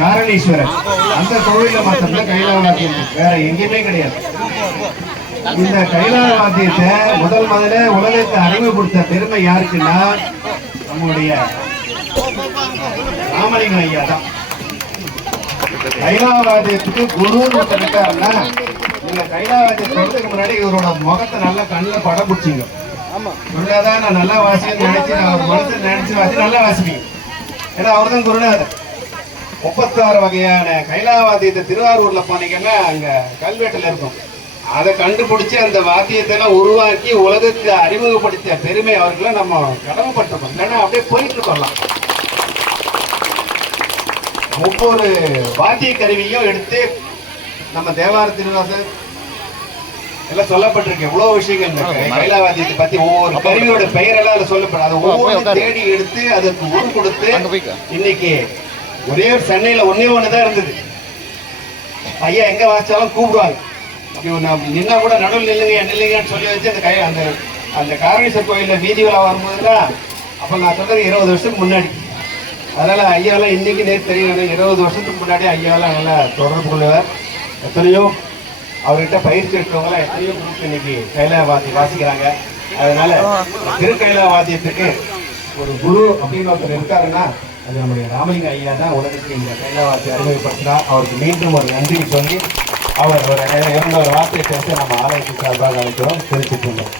காரணீஸ்வரர் அந்த கோவில்ல மட்டும்தான் கைலாய வாத்தியம் வேற எங்கேயுமே கிடையாது. இந்த கைலாய வாத்தியத்தை முதல்ல உலகத்தை அறிமுகப்படுத்த பெருமை யாருக்குன்னா நம்முடைய ராமலிங்கம் ஐயா தான். கைலாய வாத்தியத்துக்கு குரு இருக்காருன்னா நீங்க கைலாய வாத்தியம் சொல்றதுக்கு முன்னாடி இவரோட முகத்தை நல்லா கண்ணில் படம் பிடிச்சிங்க. குருநாதான் நான் நல்லா வாசிக்க நினைச்சு அவர் மனசு நினைச்சு வாசி நல்லா வாசிப்பீங்க. ஏன்னா அவர் தான் குருநாதர். 36 வகையான கைலாய வாத்தியத்தை திருவாரூர்ல போனீங்கன்னா அங்க கல்வெட்டுல இருக்கும். அதை கண்டுபிடிச்சு அந்த வாத்தியத்தை உருவாக்கி உலகத்துக்கு அறிமுகப்படுத்திய பெருமை அவர்களை நம்ம கடமைப்பட்டிருக்கோம். இல்லைன்னா அப்படியே போயிட்டு இருக்கோம்லாம். ஒவ்வொரு வாத்திய கருவியும் எடுத்து நம்ம தேவார திருவாசர் எல்லாம் சொல்லப்பட்டிருக்கு. எவ்வளவு விஷயங்கள் கைலாய வாத்தியத்தை பத்தி ஒவ்வொரு கருவியோட பெயரெல்லாம் அதுல சொல்லப்படும். அதை ஒவ்வொரு தேடி எடுத்து அதுக்கு உரு கொடுத்து இன்னைக்கு ஒரே ஒரு சென்னையில ஒண்ணுதான் இருந்தது. ஐயா எங்க வாசிச்சாலும் கூப்பிடுவாங்க. நின்னா கூட நடுவில் நில்லுங்கன்னு சொல்லி வச்சு அந்த அந்த காரணீஸ்வரர் கோயில்ல வீதி விழா வரும்போதுதான் அப்ப நான் சொல்றது 20 வருஷத்துக்கு முன்னாடி. அதனால ஐயாவெல்லாம் இன்னைக்கு நேற்று தெரியும். 20 வருஷத்துக்கு முன்னாடி ஐயாவெல்லாம் நல்லா தொடர்பு கொள்ளுவார். எத்தனையோ அவர்கிட்ட பயிற்சி எடுத்தவங்களாம் எத்தனையோ குரூப் இன்னைக்கு கைலாய வாத்தியம் வாசிக்கிறாங்க. அதனால திருக்கைலாய வாத்தியத்துக்கு ஒரு குரு அப்படின்னு ஒருத்தர் இருக்காருன்னா அது நம்முடைய ராமலிங்க ஐயா தான் உலகத்துக்கு இந்த கைலாய வாத்தியம் அறிமுகப்படுத்தினார். அவருக்கு மீண்டும் ஒரு நன்றி சொல்லி அவர் ஒரு 200 வார்த்தையை பேச நம்ம ஆராய்ச்சி சார்பாக அழைக்கிறோம். தெரிவித்துள்ளோம்.